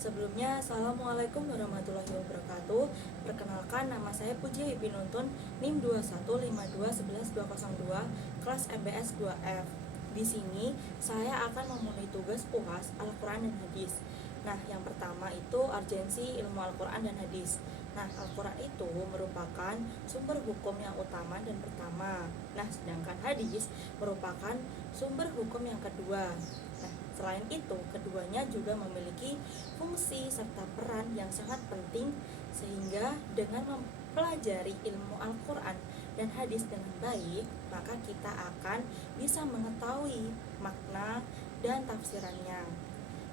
Sebelumnya, Assalamualaikum warahmatullahi wabarakatuh. Perkenalkan, nama saya Puji Hipinuntun, NIM 21521102, kelas MBS 2F. Di sini, saya akan memenuhi tugas UAS Al-Quran dan Hadis. Nah, yang pertama itu urgensi ilmu Al-Quran dan Hadis. Nah, Al-Quran itu merupakan sumber hukum yang utama dan pertama. Nah, sedangkan hadis merupakan sumber hukum yang kedua. Nah, selain itu, keduanya juga memiliki fungsi serta peran yang sangat penting, sehingga dengan mempelajari ilmu Al-Quran dan hadis dengan baik, maka kita akan bisa mengetahui makna dan tafsirannya.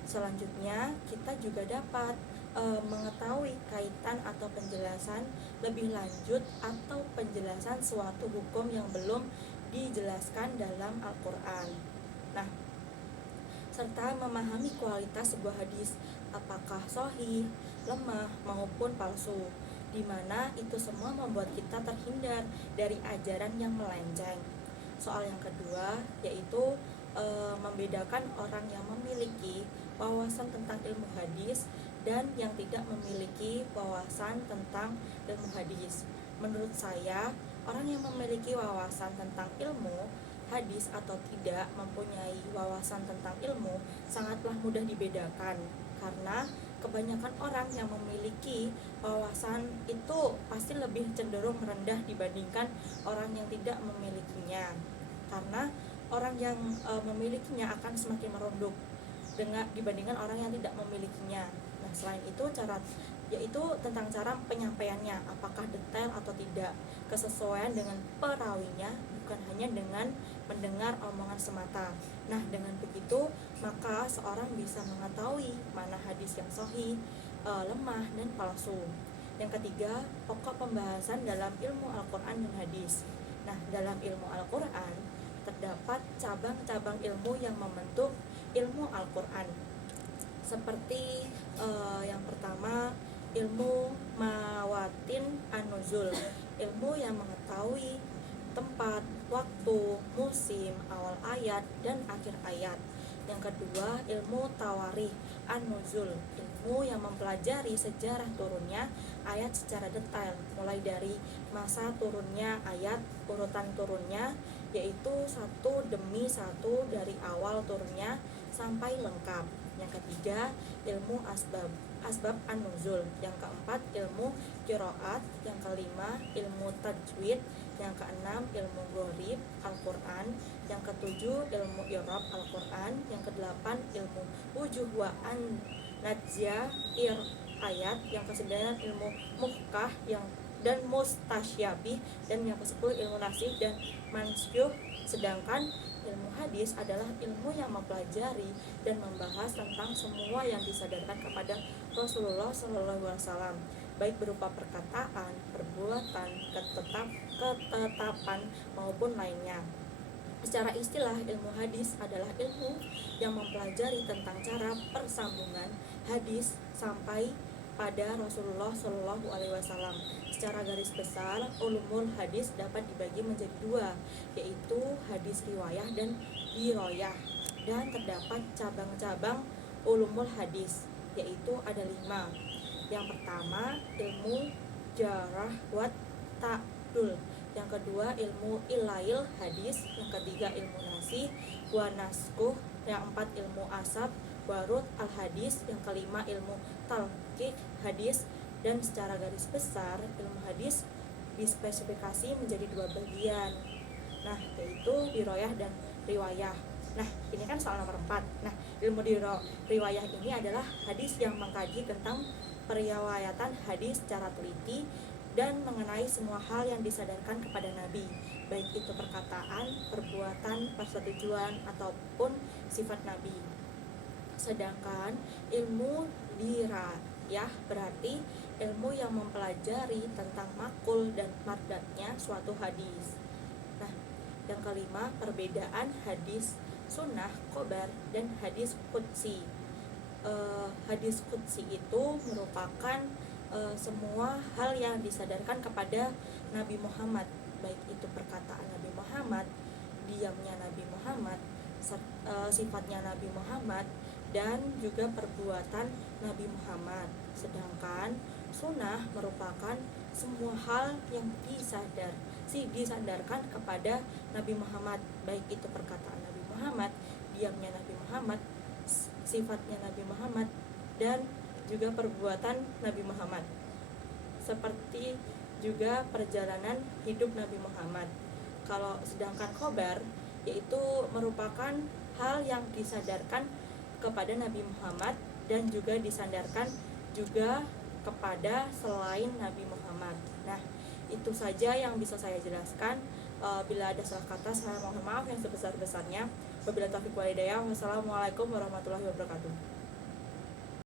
Selanjutnya, kita juga dapat mengetahui kaitan atau penjelasan lebih lanjut atau penjelasan suatu hukum yang belum dijelaskan dalam Al-Quran. Nah, serta memahami kualitas sebuah hadis, apakah sahih, lemah, maupun palsu, di mana itu semua membuat kita terhindar dari ajaran yang melenceng. Soal yang kedua yaitu membedakan orang yang memiliki wawasan tentang ilmu hadis dan yang tidak memiliki wawasan tentang ilmu hadis. Menurut saya, orang yang memiliki wawasan tentang ilmu hadis atau tidak mempunyai wawasan tentang ilmu sangatlah mudah dibedakan, karena kebanyakan orang yang memiliki wawasan itu pasti lebih cenderung rendah dibandingkan orang yang tidak memilikinya, karena orang yang memilikinya akan semakin merunduk dibandingkan orang yang tidak memilikinya. Nah, selain itu yaitu tentang cara penyampaiannya, apakah detail atau tidak, kesesuaian dengan perawinya, bukan hanya dengan mendengar omongan semata. Nah, dengan begitu maka seorang bisa mengetahui mana hadis yang sahih, lemah, dan palsu. Yang ketiga, pokok pembahasan dalam ilmu Al-Quran dan hadis. Nah, dalam ilmu Al-Quran terdapat cabang-cabang ilmu yang membentuk ilmu Al-Quran, seperti yang pertama, ilmu mawatin an-nuzul, ilmu yang mengetahui tempat, waktu, musim, awal ayat, dan akhir ayat. Yang kedua, ilmu tawarikh an-nuzul, ilmu yang mempelajari sejarah turunnya ayat secara detail, mulai dari masa turunnya ayat, urutan turunnya, yaitu satu demi satu dari awal turunnya sampai lengkap. Yang ketiga, ilmu asbab an-nuzul. Yang keempat, ilmu qiraat. Yang kelima, ilmu tajwid. Yang keenam, ilmu gharib Al-Quran. Yang ketujuh, ilmu i'rab Al-Quran. Yang kedelapan, ilmu wujuh wa an-najziyah ayat. Yang kesembilan, ilmu muhkah dan mustasyabih. Dan yang kesepuluh, ilmu nasih dan mansyuh. Sedangkan ilmu hadis adalah ilmu yang mempelajari dan membahas tentang semua yang disadarkan kepada Rasulullah SAW, baik berupa perkataan, perbuatan, ketetapan maupun lainnya. Secara istilah, ilmu hadis adalah ilmu yang mempelajari tentang cara persambungan hadis sampai pada Rasulullah SAW. Secara garis besar, ulumul hadis dapat dibagi menjadi dua, yaitu hadis riwayah dan diroyah. Dan terdapat cabang-cabang ulumul hadis, yaitu ada 5. Yang pertama, ilmu jarah wat ta'dul. Yang kedua, ilmu ilail hadis. Yang ketiga, ilmu nasih wa naskuh. Yang empat, ilmu asab warut al-hadis. Yang kelima, ilmu talqiq hadis. Dan secara garis besar, ilmu hadis dispesifikasi menjadi 2 bagian, nah yaitu diroyah dan riwayah. Nah, ini kan soal nomor 4. Nah, ilmu riwayah ini adalah hadis yang mengkaji tentang periwayatan hadis secara teliti dan mengenai semua hal yang disadarkan kepada Nabi, baik itu perkataan, perbuatan, persetujuan, ataupun sifat Nabi. Sedangkan ilmu dirayah berarti ilmu yang mempelajari tentang makul dan mardatnya suatu hadis. Nah, yang kelima, perbedaan hadis sunnah, khobar, dan hadis qudsi. Hadis qudsi itu merupakan semua hal yang disadarkan kepada Nabi Muhammad, baik itu perkataan Nabi Muhammad, diamnya Nabi Muhammad, sifatnya Nabi Muhammad, dan juga perbuatan Nabi Muhammad. Sedangkan sunnah merupakan semua hal yang disandarkan kepada Nabi Muhammad, baik itu perkataan Nabi Muhammad, diamnya Nabi Muhammad, sifatnya Nabi Muhammad, dan juga perbuatan Nabi Muhammad, seperti juga perjalanan hidup Nabi Muhammad. Kalau sedangkan khobar yaitu merupakan hal yang disandarkan kepada Nabi Muhammad dan juga disandarkan juga kepada selain Nabi Muhammad. Nah, itu saja yang bisa saya jelaskan. Bila ada salah kata, saya mohon maaf yang sebesar-besarnya. Wabillahi taufiq wal hidayah. Wassalamualaikum warahmatullahi wabarakatuh.